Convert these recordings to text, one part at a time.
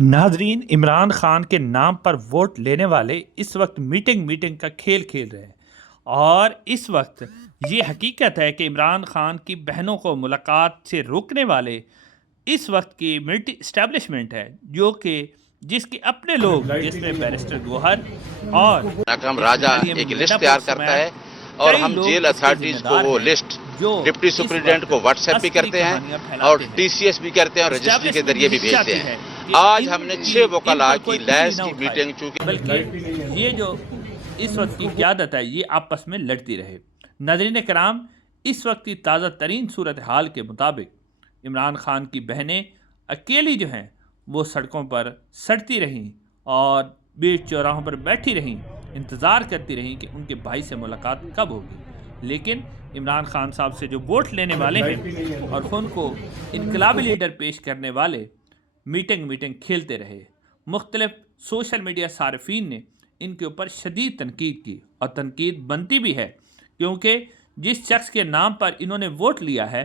नाजरीन, इमरान खान के नाम पर वोट लेने वाले इस वक्त मीटिंग का खेल खेल रहे हैं। और इस वक्त ये हकीकत है कि इमरान खान की बहनों को मुलाकात से रोकने वाले इस वक्त की मिलिट्री इस्टेब्लिशमेंट है, जो कि जिसके अपने लोग, जिसमें बैरिस्टर गोहर और नाकाम इसमें राजा अली एक अमीन लिस्ट गड्ढापुर तैयार करता समेत है और कई हम लोग जेल इसके अथॉरिटीज को जिम्मेदार वो हैं, लिस्ट जो डिप्टी इस सुप्रिटेंडेंट वक्त को व्हाट्सएप भी अस्करी करते हैं कहानियां और फैलाते हैं। टीसीएस भी करते हैं और रजिस्ट्री के एस्टैब्लिशमेंट जरिए भी यही भेजते चाहती हैं। है कि आज हमने 6 इन वकला पर की कोई उंगली लैस ना की उठाए, मीटिंग चूंकि बल्कि ये जो इस वक्त की क़यादत है ये आपस में लड़ती रहे। नाज़रीन कराम, इस वक्त की ताज़ा तरीन सूरत हाल के मुताबिक इमरान खान की बहनें अकेली जो हैं वो सड़कों पर सड़ती रहीं और बीच चौराहों पर बैठी रहीं, इंतज़ार करती रहीं कि उनके भाई से मुलाकात कब होगी। लेकिन इमरान खान साहब से जो वोट लेने वाले हैं और उनको इनकलाबी लीडर पेश करने वाले मीटिंग खेलते रहे। मुख्तलिफ सोशल मीडिया सार्फिन ने इनके ऊपर शदीद तनकीद की, और तनकीद बनती भी है, क्योंकि जिस शख्स के नाम पर इन्होंने वोट लिया है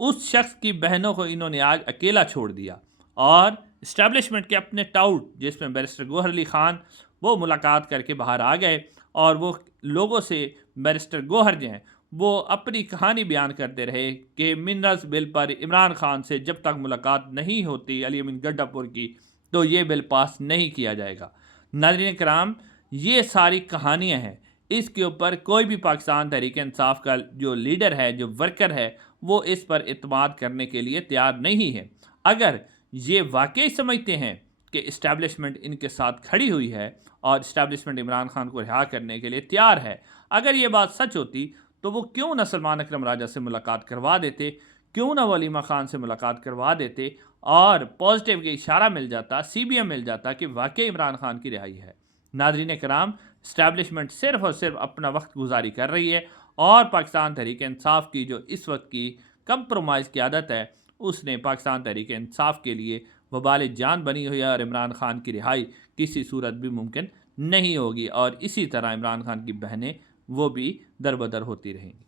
उस शख्स की बहनों को इन्होंने आज अकेला छोड़ दिया। और इस्टेब्लिशमेंट के अपने टाउट, जिसमें बैरिस्टर गोहर अली ख़ान, वो मुलाकात करके बाहर आ गए और वो लोगों से बैरिस्टर गोहर जो हैं वो अपनी कहानी बयान करते रहे कि मिनरल्स बिल पर इमरान खान से जब तक मुलाकात नहीं होती अली अमीन गड्ढापुर की, तो ये बिल पास नहीं किया जाएगा। नाज़रीन कराम, ये सारी कहानियाँ हैं, इसके ऊपर कोई भी पाकिस्तान तहरीक इंसाफ का जो लीडर है, जो वर्कर है, वो इस पर इत्माद करने के लिए तैयार नहीं है। अगर ये वाकई समझते हैं कि इस्टेब्लिशमेंट इनके साथ खड़ी हुई है और इस्टेब्लिशमेंट इमरान खान को रिहा करने के लिए तैयार है, अगर ये बात सच होती तो वो क्यों ना सलमान अकरम राजा से मुलाकात करवा देते, क्यों ना वलीमा खान से मुलाकात करवा देते और पॉजिटिव के इशारा मिल जाता, CBM मिल जाता कि वाकई इमरान खान की रिहाई है। नाज़रीन कराम, इस्टेब्लिशमेंट सिर्फ़ और सिर्फ अपना वक्त गुजारी कर रही है और पाकिस्तान तहरीक इंसाफ की जो इस वक्त की कंप्रोमाइज़ की आदत है, उसने पाकिस्तान तहरीक इंसाफ के लिए वबाल जान बनी हुई है और इमरान खान की रिहाई किसी सूरत भी मुमकिन नहीं होगी। और इसी तरह इमरान खान की बहनें वो भी दर बदर होती रहेंगी।